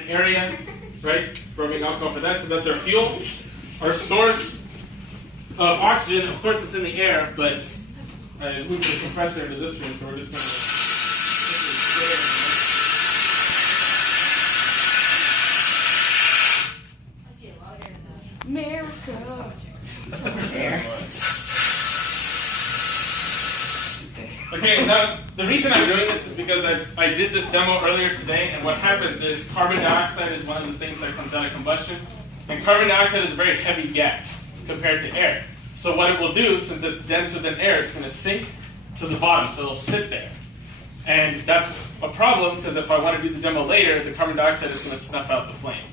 area, right? Rubbing alcohol for that, so that's our fuel. Our source of oxygen, of course, it's in the air, but I moved the compressor into this room, so we're just going to. America. Okay, now the reason I'm doing this is because I did this demo earlier today, and what happens is carbon dioxide is one of the things that comes out of combustion, and carbon dioxide is a very heavy gas compared to air. So what it will do, since it's denser than air, it's going to sink to the bottom, so it'll sit there. And that's a problem, because if I want to do the demo later, the carbon dioxide is going to snuff out the flame.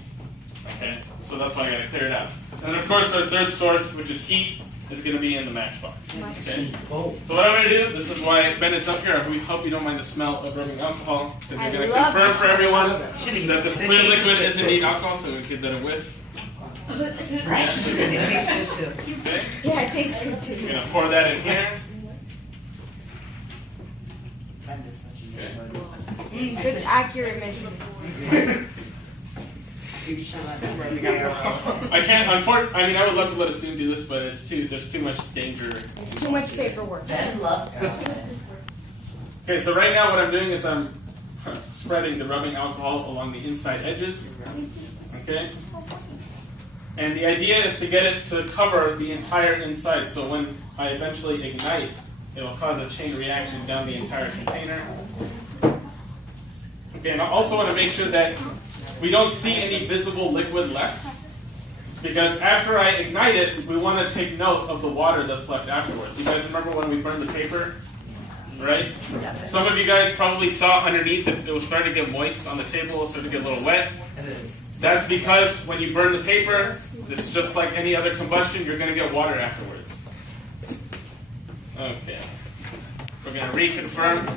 Okay, so that's why I got to clear it out. And then of course our third source, which is heat, is going to be in the matchbox. Okay. So what I'm going to do, this is why Ben is up here. We hope you don't mind the smell of rubbing alcohol, because we're going to confirm for everyone that this clear liquid is indeed alcohol, so we give that a whiff. Okay. Yeah, it tastes good too. We're going to pour that in here. Good accurate measurement. I can't, unfortunately, I mean, I would love to let a student do this, but there's too much danger. It's too much paperwork. Okay, so right now what I'm doing is I'm spreading the rubbing alcohol along the inside edges. Okay? And the idea is to get it to cover the entire inside, so when I eventually ignite, it'll cause a chain reaction down the entire container. Okay, and I also want to make sure that we don't see any visible liquid left, because after I ignite it, we want to take note of the water that's left afterwards. You guys remember when we burned the paper? Right? Some of you guys probably saw underneath that it was starting to get moist on the table, it was starting to get a little wet. That's because when you burn the paper, it's just like any other combustion, you're going to get water afterwards. Okay. We're going to reconfirm.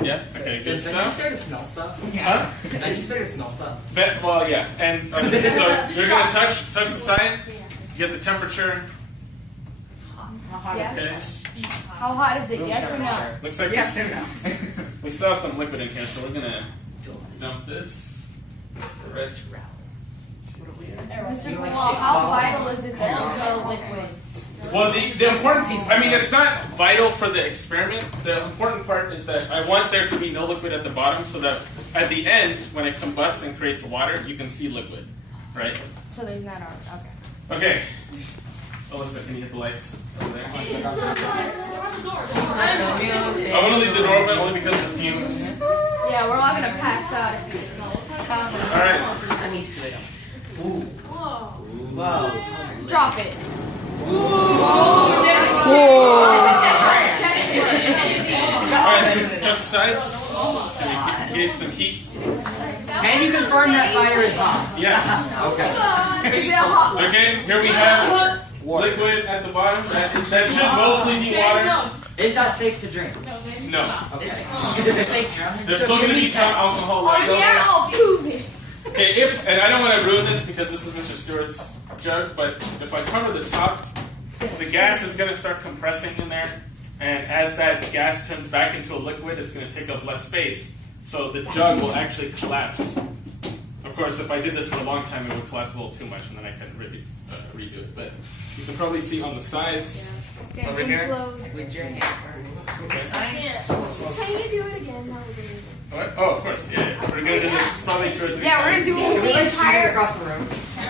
Yeah, okay, good stuff. Did you start to smell stuff? Huh? Did you start to smell stuff? Well, yeah. And so you're going to touch the side, get the temperature. Yes. Okay. How hot is it? Yes or no? Looks like Yes or no? we still have some liquid in here, so we're going to dump this. The rest. Mr. Bawal, how vital is it that there's no liquid? Well, the important piece, I mean, it's not vital for the experiment. The important part is that I want there to be no liquid at the bottom, so that at the end, when it combusts and creates water, you can see liquid, right? So there's not okay. Okay. Alyssa, can you hit the lights over there? I want to leave the door open only because of the fumes. Yeah, we're all gonna pass out if you don't. All right. I'm used to it. Ooh. Whoa. Drop it. Alright, just the sides. Can you gauge some heat? Can you confirm that fire is hot? Yes. Okay. Is it hot? Okay, here we have liquid at the bottom. That should mostly be water. Is that safe to drink? No. Okay. There's still going to be some alcohol left. Oh yeah, I'll prove it. Okay, and I don't want to ruin this because this is Mr. Stewart's jug, but if I cover the top, the gas is going to start compressing in there, and as that gas turns back into a liquid, it's going to take up less space, so the jug will actually collapse. Of course, if I did this for a long time, it would collapse a little too much, and then I couldn't really redo it. But you can probably see on the sides over here. Okay. Can you do it again? That was amazing. What? Oh, of course, yeah. We're going to do this probably 2 or 3 Yeah, we're times. gonna do Can we the like shoot it entire. across the room?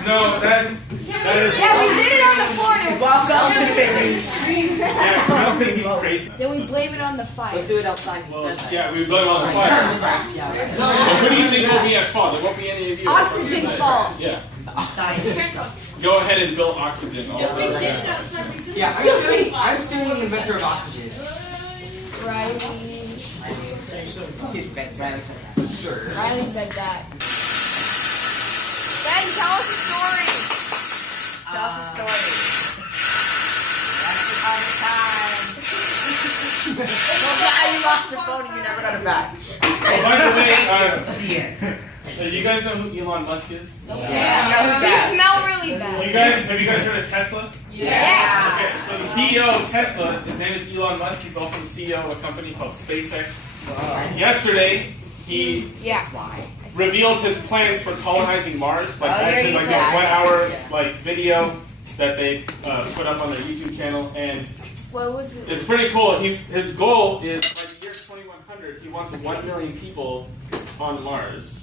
No, that is... Yeah, we did it on the floor. Welcome to the fitness. Yeah, that's because he's crazy. Then we blame it on the fire. Let's do it outside Well, instead. yeah, we blame it on the fire. Yeah. Well, who do you think will be at fault? There won't be any of you. Oxygen's fault. Yeah. Go ahead and build oxygen. All over. Yeah, I'm assuming the inventor of oxygen. Riley. Sure. Riley said that. Ben, tell us a story. Tell us a story. Once upon a time. Well, now you lost your phone and you never got it back. Oh, by the way, so you guys know who Elon Musk is? Yeah. You smell really bad. Have you guys heard of Tesla? Yeah. Okay, so the CEO of Tesla, his name is Elon Musk. He's also the CEO of a company called SpaceX. Yesterday, he Yeah. revealed his plans for colonizing Mars. Like Oh, yeah, actually, you like did. a 1 hour like video that they put up on their YouTube channel, and What was it? it's pretty cool. His goal is by the year 2100, he wants 1 million people on Mars,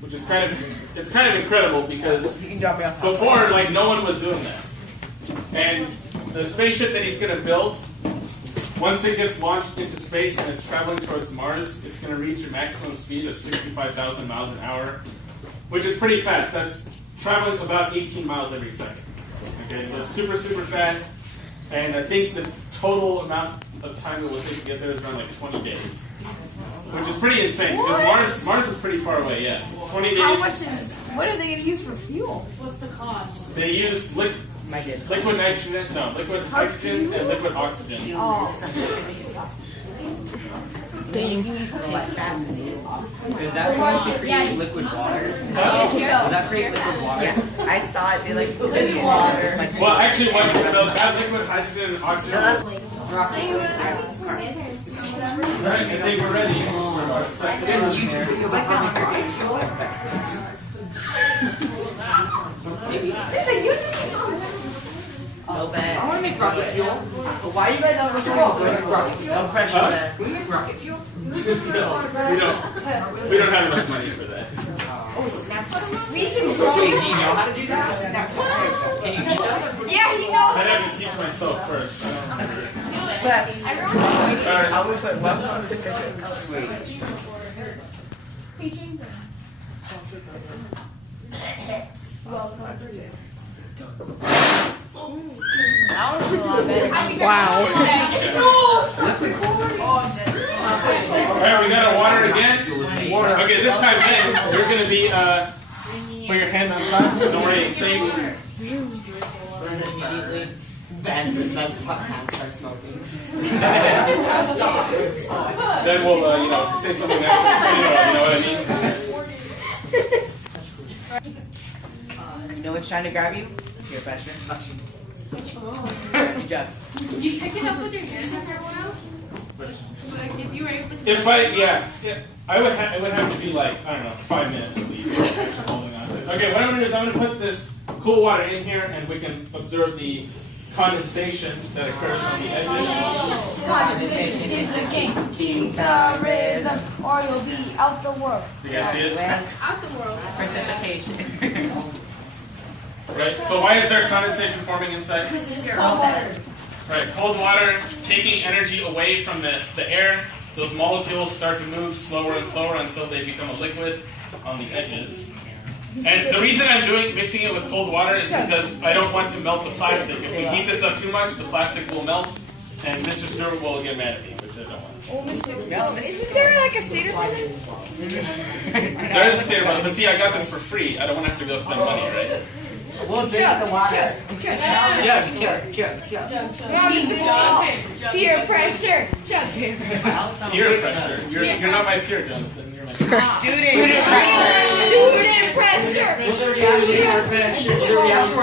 which is kind of incredible because You can drop me off. before, like, no one was doing that. And the spaceship that he's going to build, once it gets launched into space and it's traveling towards Mars, it's going to reach a maximum speed of 65,000 miles an hour, which is pretty fast. That's traveling about 18 miles every second. Okay, so it's super, super fast. And I think the total amount of time it will take to get there is around like 20 days. Which is pretty insane, because Mars is pretty far away, yeah. 20 days. How much is? What are they going to use for fuel? What's the cost? They use liquid nitrogen, liquid hydrogen and liquid oxygen. Oh. Is that going to create liquid water? Does that create liquid water? Yeah, I saw it. They like liquid water. Well, actually, what they'll have liquid hydrogen and oxygen. Alright, I think we're ready for our second There's a one YouTube here. video about how No bad. I want to make rocket fuel. But why you guys on First of all, can we make rocket fuel? No pressure, Huh? man. Can we make rocket fuel? No, we don't have enough money for that. We can Do you know how to do that? Can you teach us? Yeah, he knows. I'd have to teach myself first. But Everyone's Alright, I will put welcome to physics. That was a lot better. alright, we got our water again. Okay, this time then, you're going to be, put your hand on top. Don't worry, it's safe. That's what hands start smoking. Then we'll, say something after. You know what I mean? You know what's trying to grab you? Peer pressure. You just. Did you pick it up with your hands after a while? Like, if you were able to. If it would have to be like, I don't know, 5 minutes at least. Holding on to it. Okay, what I'm going to do is I'm going to put this cool water in here and we can observe the condensation that occurs on the edges. Condensation is the king. Keep the rhythm, or you'll be out the world. You guys see it? Out the world. Precipitation. Right, so why is there condensation forming inside? Right, cold water taking energy away from the air. Those molecules start to move slower and slower until they become a liquid on the edges. And the reason I'm mixing it with cold water is because I don't want to melt the plastic. If we heat this up too much, the plastic will melt, and Mr. Stewart will get mad at me, which I don't want. Isn't there like a stator for this? There is a statement, but see, I got this for free. I don't want to have to go spend money, right? We'll drink the water. Chuck. Yeah, Mr. Bawal. Peer pressure. Chuck. Peer pressure. You're not my peer, Jonathan. You're my peer. Student pressure. Student pressure. Will there be actually